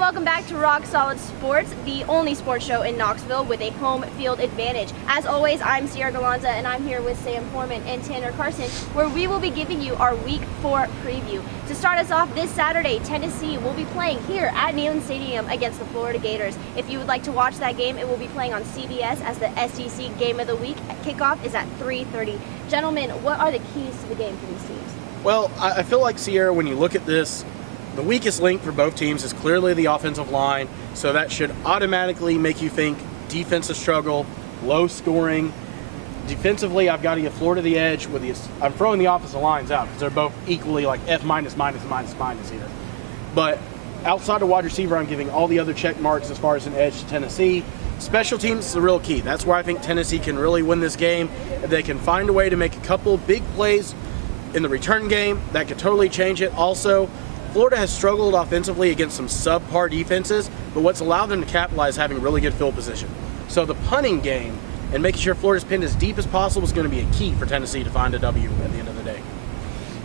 welcome back to Rock Solid Sports, the only sports show in Knoxville with a home field advantage. As always, I'm Galanza, and I'm here with Forman and Tanner Carson, where we will be giving you our Week 4 preview. To start us off this Saturday, Tennessee will be playing here at Neyland Stadium against the Florida Gators. If you would like to watch that game, it will be playing on CBS as the SEC Game of the Week. Kickoff is at 3:30. Gentlemen, what are the keys to the game for these teams? Well, I feel like, Sierra, when you look at this, the weakest link for both teams is clearly the offensive line, so that should automatically make you think defensive struggle, low scoring. Defensively, I've got to give Florida the edge. I'm throwing the offensive lines out because they're both equally like F minus, minus, minus, minus here. But outside of wide receiver, I'm giving all the other check marks as far as an edge to Tennessee. Special teams is the real key. That's where I think Tennessee can really win this game. If they can find a way to make a couple big plays in the return game, that could totally change it. Also, Florida has struggled offensively against some subpar defenses, but what's allowed them to capitalize is having really good field position. So the punting game and making sure Florida's pinned as deep as possible is going to be a key for Tennessee to find a W at the end of the day.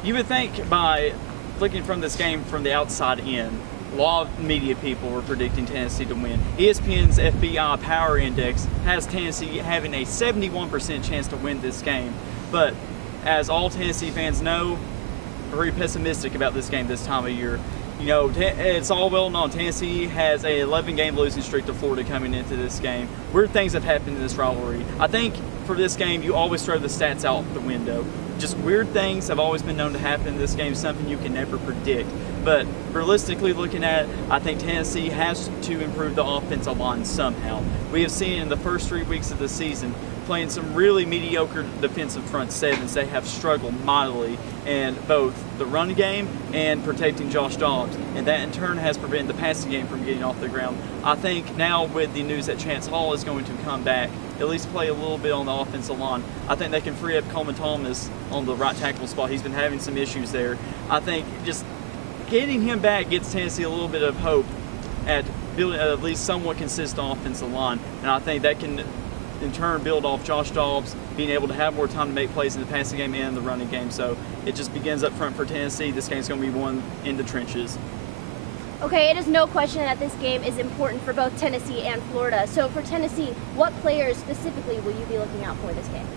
You would think by looking from this game from the outside in, a lot of media people were predicting Tennessee to win. ESPN's FBI Power Index has Tennessee having a 71% chance to win this game, but as all Tennessee fans know, very pessimistic about this game this time of year. You know, it's all well known. Tennessee has a 11-game losing streak to Florida coming into this game. Weird things have happened in this rivalry. I think for this game, you always throw the stats out the window. Just weird things have always been known to happen in this game, something you can never predict. But realistically looking at it, I think Tennessee has to improve the offensive line somehow. We have seen in the first 3 weeks of the season, playing some really mediocre defensive front sevens, they have struggled mightily in both the run game and protecting Josh Dobbs, and that in turn has prevented the passing game from getting off the ground. I think now with the news that Chance Hall is going to come back, at least play a little bit on the offensive line, I think they can free up Coleman Thomas on the right tackle spot. He's been having some issues there. I think just getting him back gets Tennessee a little bit of hope at building at least somewhat consistent offensive line, and I think that can in turn build off Josh Dobbs being able to have more time to make plays in the passing game and the running game. So it just begins up front for Tennessee. This game's going to be won in the trenches. Okay, it is no question that this game is important for both Tennessee and Florida. So for Tennessee, what players specifically will you be looking out for this game?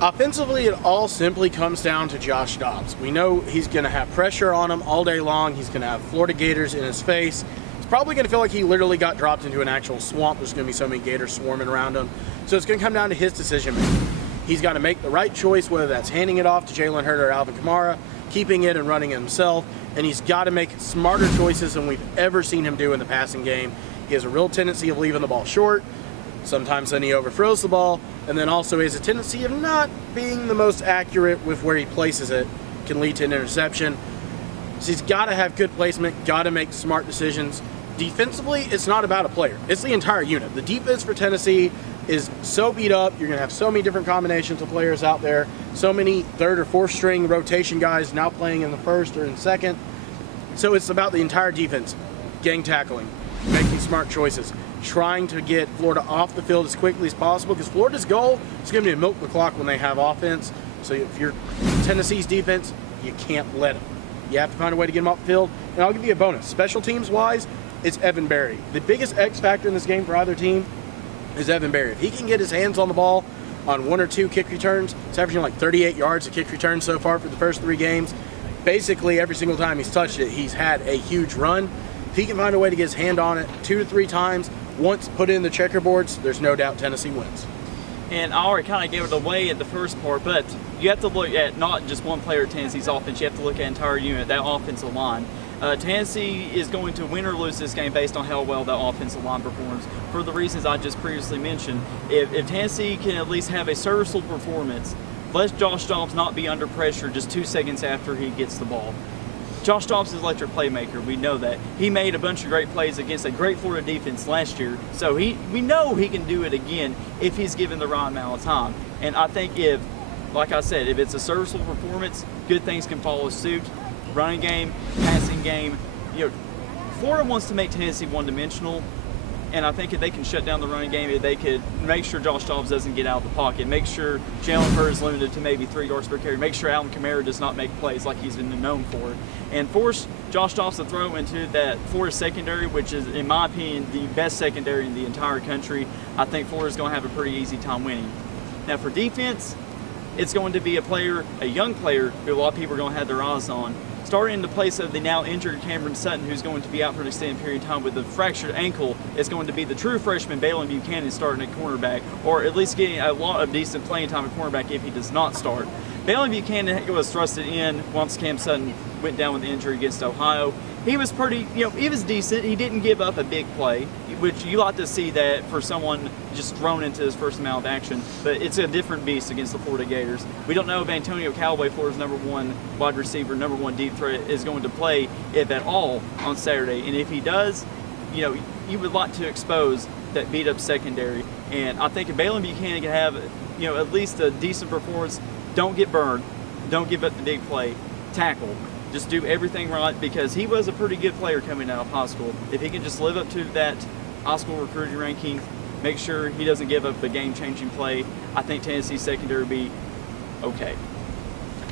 Offensively, it all simply comes down to Josh Dobbs. We know he's going to have pressure on him all day long. He's going to have Florida Gators in his face. He's probably going to feel like he literally got dropped into an actual swamp. There's going to be so many Gators swarming around him. So it's going to come down to his decision making. He's got to make the right choice, whether that's handing it off to Jalen Hurd or Alvin Kamara, keeping it and running it himself, and he's got to make smarter choices than we've ever seen him do in the passing game. He has a real tendency of leaving the ball short. Sometimes then he overthrows the ball, and then also he has a tendency of not being the most accurate with where he places it, can lead to an interception. So he's got to have good placement, got to make smart decisions. Defensively, it's not about a player. It's the entire unit. The defense for Tennessee is so beat up. You're going to have so many different combinations of players out there, so many third or fourth string rotation guys now playing in the first or in second. So it's about the entire defense, gang tackling, making smart choices, trying to get Florida off the field as quickly as possible, because Florida's goal is going to be to milk the clock when they have offense. So if you're Tennessee's defense, you can't let them. You have to find a way to get them off the field. And I'll give you a bonus. Special teams wise, it's Evan Berry. The biggest X factor in this game for either team is Evan Berry. If he can get his hands on the ball on 1 or 2 kick returns, it's averaging like 38 yards of kick returns so far for the first 3 games. Basically, every single time he's touched it, he's had a huge run. If he can find a way to get his hand on it 2 to 3 times, once put in the checkerboards, there's no doubt Tennessee wins. And I already kind of gave it away at the first part, but you have to look at not just one player of Tennessee's offense, you have to look at the entire unit, that offensive line. Tennessee is going to win or lose this game based on how well that offensive line performs. For the reasons I just previously mentioned, if Tennessee can at least have a serviceable performance, let Josh Dobbs not be under pressure just 2 seconds after he gets the ball. Josh Dobbs is an electric playmaker. We know that. He made a bunch of great plays against a great Florida defense last year, so we know he can do it again if he's given the right amount of time. And I think if, like I said, if it's a serviceable performance, good things can follow suit. Running game, passing game. You know, Florida wants to make Tennessee one-dimensional, And I think if they can shut down the running game, if they could make sure Josh Dobbs doesn't get out of the pocket, make sure Jalen Hurd is limited to maybe 3 yards per carry, make sure Alvin Kamara does not make plays like he's been known for, and force Josh Dobbs to throw into that Florida secondary, which is, in my opinion, the best secondary in the entire country, I think Florida's going to have a pretty easy time winning. Now for defense, it's going to be a young player who a lot of people are going to have their eyes on. Starting in the place of the now injured Cameron Sutton, who's going to be out for an extended period of time with a fractured ankle, is going to be the true freshman Balin Buchanan starting at cornerback, or at least getting a lot of decent playing time at cornerback if he does not start. Balin Buchanan was thrusted in once Cam Sutton went down with the injury against Ohio. He was pretty, he was decent. He didn't give up a big play, which you like to see that for someone just thrown into his first amount of action. But it's a different beast against the Florida Gators. We don't know if Antonio Callaway, Florida's #1 wide receiver, #1 deep threat, is going to play, if at all, on Saturday. And if he does, you would like to expose that beat-up secondary. And I think if Balin Buchanan can have, at least a decent performance, don't get burned, don't give up the big play, tackle. Just do everything right, because he was a pretty good player coming out of high school. If he can just live up to that high school recruiting ranking, make sure he doesn't give up a game-changing play, I think Tennessee's secondary will be okay.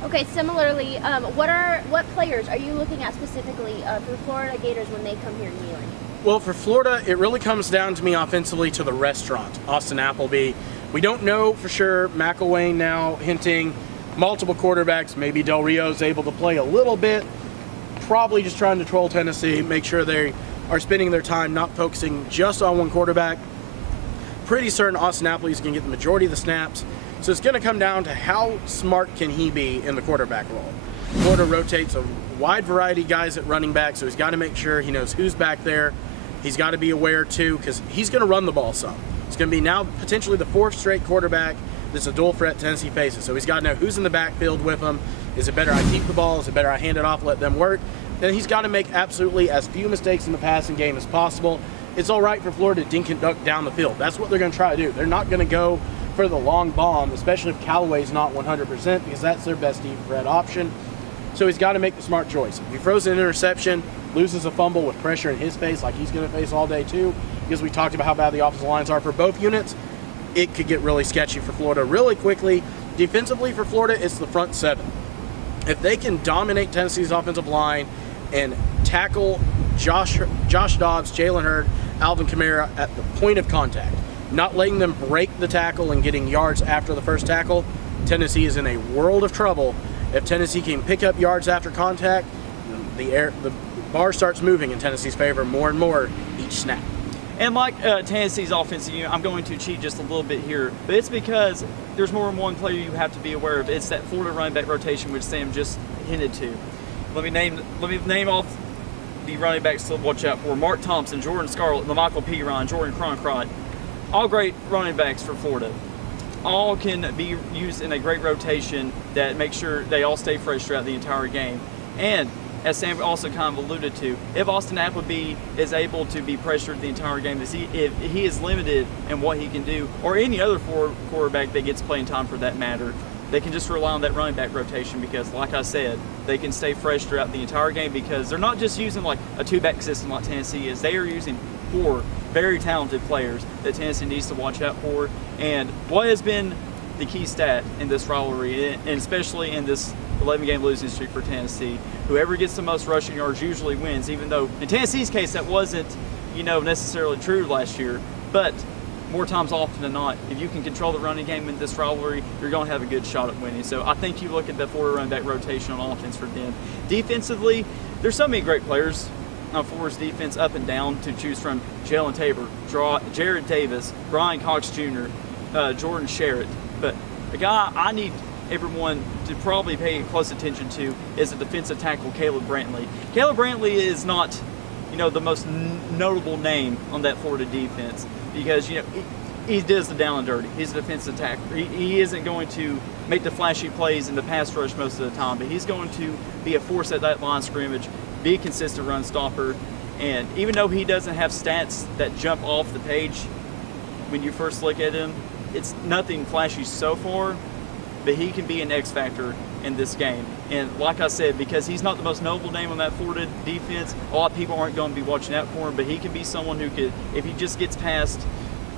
Okay, similarly, what players are you looking at specifically for Florida Gators when they come here to Neyland? Well, for Florida, it really comes down to me offensively to the restaurant, Austin Appleby. We don't know for sure. McElwain now hinting multiple quarterbacks. Maybe Del Rio's able to play a little bit. Probably just trying to troll Tennessee, make sure they are spending their time not focusing just on one quarterback. Pretty certain Austin Appleby is going to get the majority of the snaps. So it's going to come down to how smart can he be in the quarterback role. Florida rotates a wide variety of guys at running back, so he's got to make sure he knows who's back there. He's got to be aware too, because he's going to run the ball some. It's going to be now potentially the 4th straight quarterback that's a dual threat Tennessee faces. So he's got to know who's in the backfield with him. Is it better I keep the ball? Is it better I hand it off, let them work? Then he's got to make absolutely as few mistakes in the passing game as possible. It's all right for Florida to dink and duck down the field. That's what they're going to try to do. They're not going to go for the long bomb, especially if Callaway's not 100%, because that's their best deep threat option. So he's got to make the smart choice. If he throws an interception, loses a fumble with pressure in his face like he's going to face all day too, because we talked about how bad the offensive lines are for both units, it could get really sketchy for Florida really quickly. Defensively for Florida, it's the front 7. If they can dominate Tennessee's offensive line and tackle Josh Dobbs, Jalen Hurd, Alvin Kamara at the point of contact, not letting them break the tackle and getting yards after the first tackle, Tennessee is in a world of trouble. If Tennessee can pick up yards after contact, the bar starts moving in Tennessee's favor more and more each snap. And like Tennessee's offensive unit, I'm going to cheat just a little bit here, but it's because there's more than one player you have to be aware of. It's that Florida running back rotation, which Sam just hinted to. Let me name off the running backs to watch out for: Mark Thompson, Jordan Scarlett, LaMichael P. Ryan, Jordan Cronkrot. All great running backs for Florida. All can be used in a great rotation that makes sure they all stay fresh throughout the entire game. And as Sam also kind of alluded to, if Austin Appleby is able to be pressured the entire game, if he is limited in what he can do, or any other quarterback that gets playing time for that matter, they can just rely on that running back rotation, because, like I said, they can stay fresh throughout the entire game, because they're not just using like a 2-back system like Tennessee is. They are using 4 very talented players that Tennessee needs to watch out for. And what has been the key stat in this rivalry, and especially in this 11-game losing streak for Tennessee, whoever gets the most rushing yards usually wins, even though in Tennessee's case that wasn't, necessarily true last year. But more times often than not, if you can control the running game in this rivalry, you're going to have a good shot at winning. So I think you look at the Florida running back rotation on offense for them. Defensively, there's so many great players on Florida's defense up and down to choose from: Jalen Tabor, Jared Davis, Brian Cox Jr., Jordan Sherritt. But the guy I need everyone to probably pay close attention to is a defensive tackle, Caleb Brantley. Caleb Brantley is not, the most notable name on that Florida defense, because, he does the down and dirty. He's a defensive tackle. He isn't going to make the flashy plays in the pass rush most of the time, but he's going to be a force at that line of scrimmage, be a consistent run stopper. And even though he doesn't have stats that jump off the page when you first look at him, it's nothing flashy so far, but he can be an X factor in this game. And like I said, because he's not the most notable name on that Florida defense, a lot of people aren't going to be watching out for him, but he can be someone who could, if he just gets past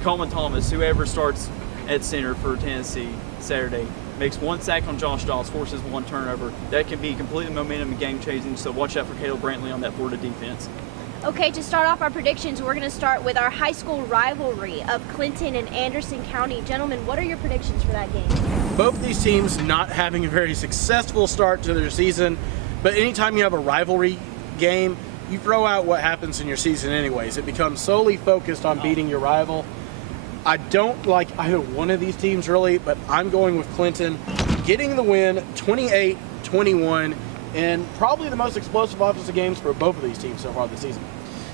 Coleman Thomas, whoever starts at center for Tennessee Saturday, makes one sack on Josh Dobbs, forces one turnover, that can be completely momentum and game-changing, so watch out for Caleb Brantley on that Florida defense. Okay, to start off our predictions, we're going to start with our high school rivalry of Clinton and Anderson County. Gentlemen, what are your predictions for that game? Both these teams not having a very successful start to their season, but anytime you have a rivalry game, you throw out what happens in your season anyways. It becomes solely focused on beating your rival. I don't like either one of these teams really, but I'm going with Clinton getting the win 28-21, and probably the most explosive offensive games for both of these teams so far this season.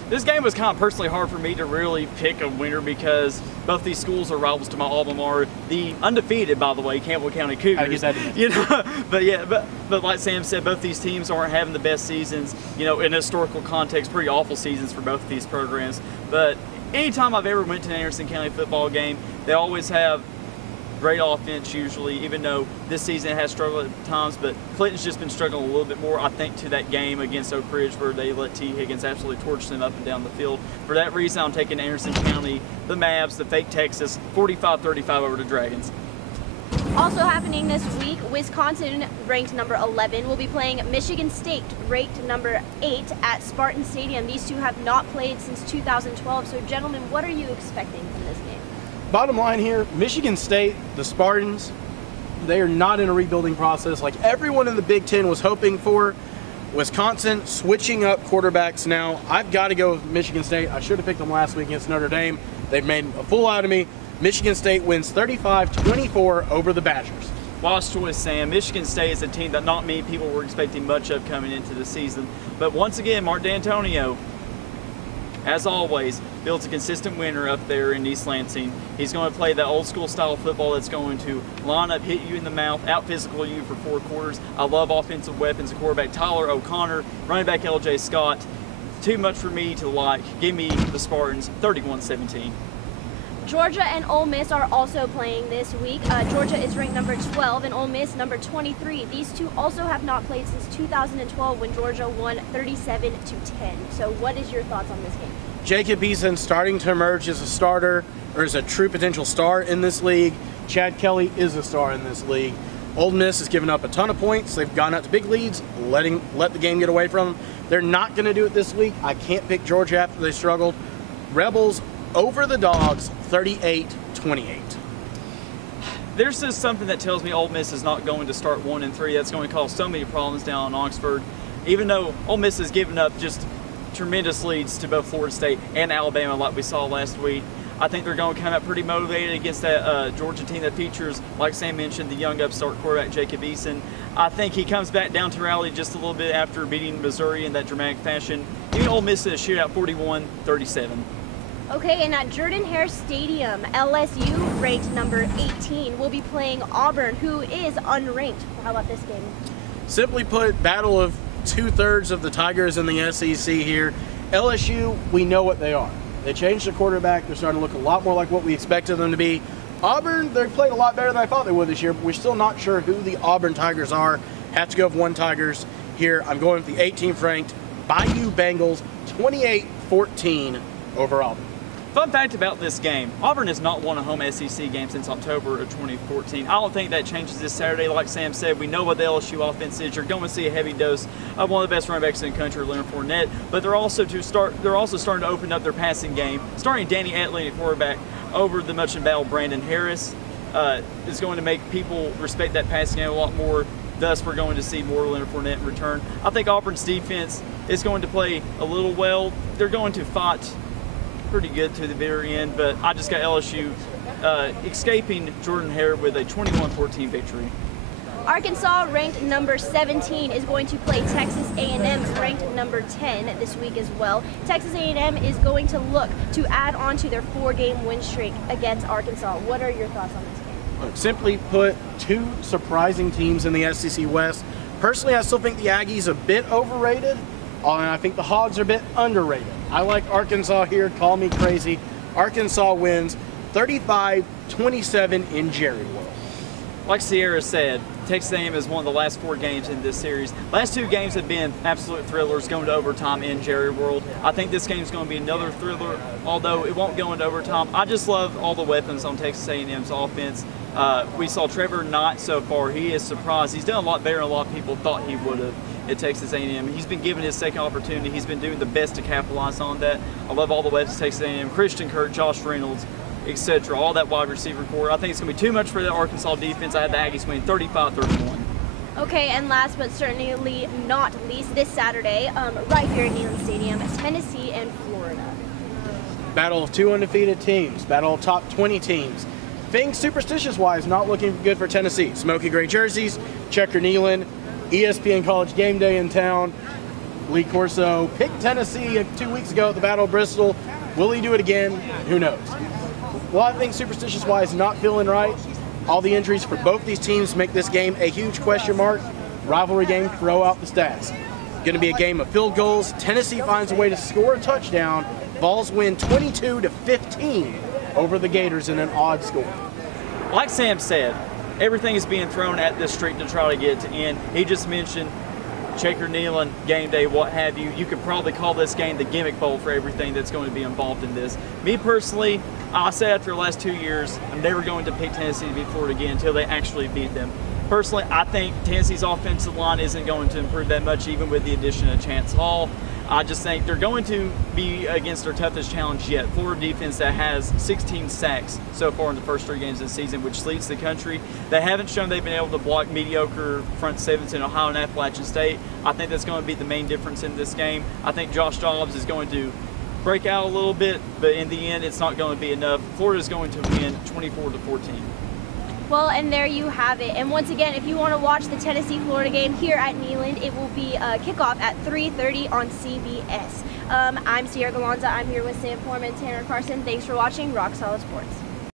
This game was kind of personally hard for me to really pick a winner because both these schools are rivals to my alma mater. The undefeated, by the way, Campbell County Cougars. You know, but like Sam said, both these teams aren't having the best seasons. You know, in historical context, pretty awful seasons for both of these programs. But anytime I've ever went to an Anderson County football game, they always have great offense usually, even though this season it has struggled at times, but Clinton's just been struggling a little bit more, I think, to that game against Oak Ridge where they let T. Higgins absolutely torch them up and down the field. For that reason, I'm taking Anderson County, the Mavs, the fake Texas, 45-35 over the Dragons. Also happening this week, Wisconsin, ranked number 11, will be playing Michigan State, ranked number 8 at Spartan Stadium. These two have not played since 2012, so gentlemen, what are you expecting from this game? Bottom line here, Michigan State, the Spartans, they are not in a rebuilding process like everyone in the Big Ten was hoping for. Wisconsin switching up quarterbacks now. I've got to go with Michigan State. I should have picked them last week against Notre Dame. They've made a fool out of me. Michigan State wins 35-24 over the Badgers. Lost choice, Sam. Michigan State is a team that not many people were expecting much of coming into the season. But once again, Mark D'Antonio, as always, builds a consistent winner up there in East Lansing. He's going to play that old school style of football that's going to line up, hit you in the mouth, out physical you for 4 quarters. I love offensive weapons. The quarterback Tyler O'Connor, running back LJ Scott. Too much for me to like. Give me the Spartans 31-17. Georgia and Ole Miss are also playing this week. Georgia is ranked number 12 and Ole Miss number 23. These two also have not played since 2012 when Georgia won 37-10. So what is your thoughts on this game? Jacob Eason starting to emerge as a starter, or as a true potential star in this league. Chad Kelly is a star in this league. Ole Miss has given up a ton of points. They've gone out to big leads, let the game get away from them. They're not going to do it this week. I can't pick Georgia after they struggled. Rebels over the Dogs, 38-28. There's just something that tells me Ole Miss is not going to start 1-3. That's going to cause so many problems down in Oxford. Even though Ole Miss has given up just tremendous leads to both Florida State and Alabama like we saw last week, I think they're going to come out pretty motivated against that Georgia team that features, like Sam mentioned, the young upstart quarterback Jacob Eason. I think he comes back down to rally just a little bit after beating Missouri in that dramatic fashion. Even Ole Miss is a shootout 41-37. Okay, and at Jordan-Hare Stadium, LSU, ranked number 18, will be playing Auburn, who is unranked. How about this game? Simply put, battle of 2/3 of the Tigers in the SEC here. LSU, we know what they are. They changed the quarterback. They're starting to look a lot more like what we expected them to be. Auburn, they played a lot better than I thought they would this year, but we're still not sure who the Auburn Tigers are. Have to go with one Tigers here. I'm going with the 18th ranked Bayou Bengals, 28-14 over Auburn. Fun fact about this game, Auburn has not won a home SEC game since October of 2014. I don't think that changes this Saturday. Like Sam said, we know what the LSU offense is. You're going to see a heavy dose of one of the best running backs in the country, Leonard Fournette. But they're also starting to open up their passing game. Starting Danny Etley at quarterback over the much embattled Brandon Harris is going to make people respect that passing game a lot more. Thus, we're going to see more Leonard Fournette in return. I think Auburn's defense is going to play a little well. They're going to fight pretty good to the very end, but I just got LSU escaping Jordan-Hare with a 21-14 victory. Arkansas, ranked number 17, is going to play Texas A&M, ranked number 10 this week as well. Texas A&M is going to look to add on to their 4-game win streak against Arkansas. What are your thoughts on this game? Look, simply put, 2 surprising teams in the SEC West. Personally, I still think the Aggies a bit overrated, and I think the Hogs are a bit underrated. I like Arkansas here. Call me crazy. Arkansas wins 35-27 in Jerry World. Like Sierra said, Texas A&M has won the last 4 games in this series. Last 2 games have been absolute thrillers, going to overtime in Jerry World. I think this game is going to be another thriller, although it won't go into overtime. I just love all the weapons on Texas A&M's offense. We saw Trevor Knott so far. He is surprised. He's done a lot better than a lot of people thought he would have at Texas A&M. He's been given his second opportunity. He's been doing the best to capitalize on that. I love all the weapons Texas A&M. Christian Kirk, Josh Reynolds, etc. All that wide receiver core. I think it's going to be too much for the Arkansas defense. I had the Aggies win 35-31. Okay, and last but certainly not least, this Saturday, right here at Neyland Stadium, Tennessee and Florida. Battle of 2 undefeated teams. Battle of top 20 teams. Things superstitious-wise not looking good for Tennessee. Smoky gray jerseys, checker Neyland, ESPN College game day in town. Lee Corso picked Tennessee 2 weeks ago at the Battle of Bristol. Will he do it again? Who knows? A lot of things superstitious-wise not feeling right. All the injuries for both these teams make this game a huge question mark. Rivalry game, throw out the stats. Going to be a game of field goals. Tennessee finds a way to score a touchdown. Vols win 22-15 over the Gators in an odd score. Like Sam said, everything is being thrown at this streak to try to get to end. He just mentioned Checker Neyland, game day, what have you. You could probably call this game the gimmick bowl for everything that's going to be involved in this. Me personally, I said after the last 2 years, I'm never going to pick Tennessee to beat Florida again until they actually beat them. Personally, I think Tennessee's offensive line isn't going to improve that much, even with the addition of Chance Hall. I just think they're going to be against their toughest challenge yet. Florida defense that has 16 sacks so far in the first 3 games of the season, which leads the country. They haven't shown they've been able to block mediocre front sevens in Ohio and Appalachian State. I think that's going to be the main difference in this game. I think Josh Dobbs is going to break out a little bit, but in the end, it's not going to be enough. Florida is going to win 24-14. Well, and there you have it. And once again, if you want to watch the Tennessee-Florida game here at Neyland, it will be kickoff at 3:30 on CBS. I'm Sierra Galanza. I'm here with Sam Forman and Tanner Carson. Thanks for watching Rock Solid Sports.